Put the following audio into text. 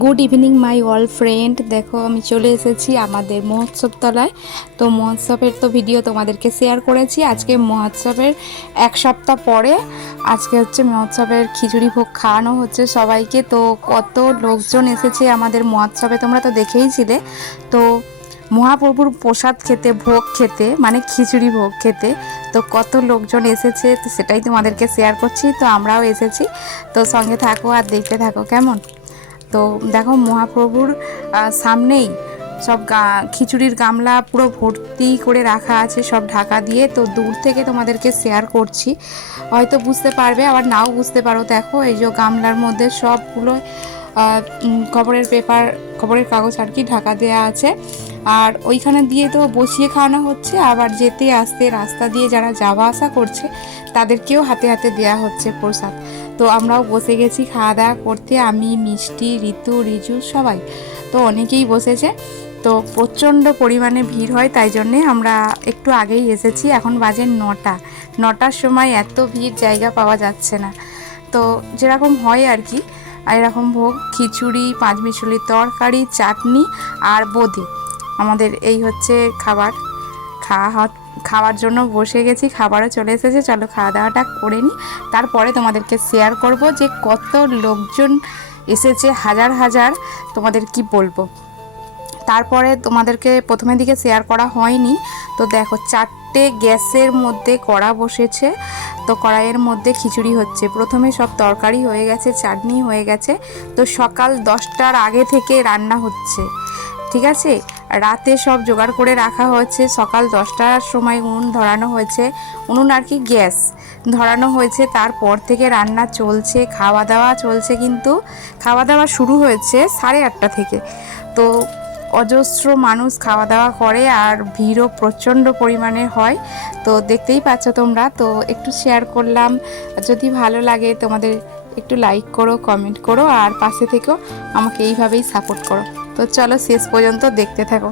Good evening my all friend দেখো, আমি চলে এসেছি আমাদের মহোৎসব তলায় তো মহোৎসবের তো ভিডিও তোমাদেরকে শেয়ার করেছি। আজকে মহোৎসবের এক সপ্তাহ পরে, আজকে হচ্ছে মহোৎসবের খিচুড়ি ভোগ খাওয়ানো হচ্ছে সবাইকে। তো কত লোকজন এসেছে আমাদের মহোৎসবে, তোমরা তো দেখেইছিলে তো মহাপ্রভুর প্রসাদ খেতে, ভোগ খেতে মানে খিচুড়ি ভোগ খেতে, তো কত লোকজন এসেছে, তো সেটাই তোমাদেরকে শেয়ার করছি। তো আমরাও এসেছি। তো সঙ্গে থাকো আর দেখতে থাকো, কেমন? তো দেখো মহাপ্রভুর সামনেই সব খিচুড়ির গামলা পুরো ভর্তি করে রাখা আছে সব ঢাকা দিয়ে। তো দূর থেকে তোমাদেরকে শেয়ার করছি। হয়তো বুঝতে পারবে, আবার নাও বুঝতে পারো। দেখো, এই যে গামলার মধ্যে সবগুলো খবরের পেপার খবরের কাগজ আর কি ঢাকা দেওয়া আছে। আর ওইখানে দিয়ে তো বসিয়ে খাওয়ানো হচ্ছে। আবার যেতে আসতে রাস্তা দিয়ে যারা যাওয়া আসা করছে, তাদেরকেও হাতে হাতে দেওয়া হচ্ছে প্রসাদ। তো আমরাও বসে গেছি খাওয়া দাওয়া করতে। আমি, মিষ্টি, ঋতু, রিজু সবাই তো অনেকেই বসেছে। তো প্রচণ্ড পরিমাণে ভিড় হয়, তাই জন্যে আমরা একটু আগেই এসেছি। এখন বাজে নটা। নটার সময় এত ভিড় জায়গা পাওয়া যাচ্ছে না। তো যেরকম হয় আর কি। এরকম ভোগ, খিচুড়ি, পাঁচমিশালি তরকারি, চাটনি আর বোঁদে। আমাদের এই হচ্ছে খাবার। খাওয়া খাওয়ার জন্য বসে গেছি, খাবারও চলে এসেছে। চলো খাওয়া দাওয়াটা করে নিই তারপরে তোমাদেরকে শেয়ার করব যে কত লোকজন এসেছে, হাজার হাজার। তোমাদের কি বলব? তারপরে তোমাদেরকে প্রথমের দিকে শেয়ার করা হয়নি। তো দেখো, চারটে গ্যাসের মধ্যে কড়া বসেছে। তো কড়াইয়ের মধ্যে খিচুড়ি হচ্ছে। প্রথমে সব তরকারি হয়ে গেছে, চাটনি হয়ে গেছে। তো সকাল দশটার আগে থেকে রান্না হচ্ছে। ঠিক আছে? রাতে সব জোগাড় করে রাখা হয়েছে। সকাল দশটার সময় উনুন ধরানো হয়েছে। উনুন আর কি গ্যাস ধরানো হয়েছে। তারপর থেকে রান্না চলছে খাওয়া দাওয়া চলছে কিন্তু খাওয়া দাওয়া শুরু হয়েছে সাড়ে আটটা থেকে। তো অজস্র মানুষ খাওয়া দাওয়া করে আর ভিড়ও প্রচণ্ড পরিমাণে হয়। তো দেখতেই পাচ্ছ তোমরা। তো একটু শেয়ার করলাম। যদি ভালো লাগে তোমাদের একটু লাইক করো কমেন্ট করো আর পাশে থেকেও আমাকে এইভাবেই সাপোর্ট করো। তো চলো শেষ পর্যন্ত দেখতে থাকো।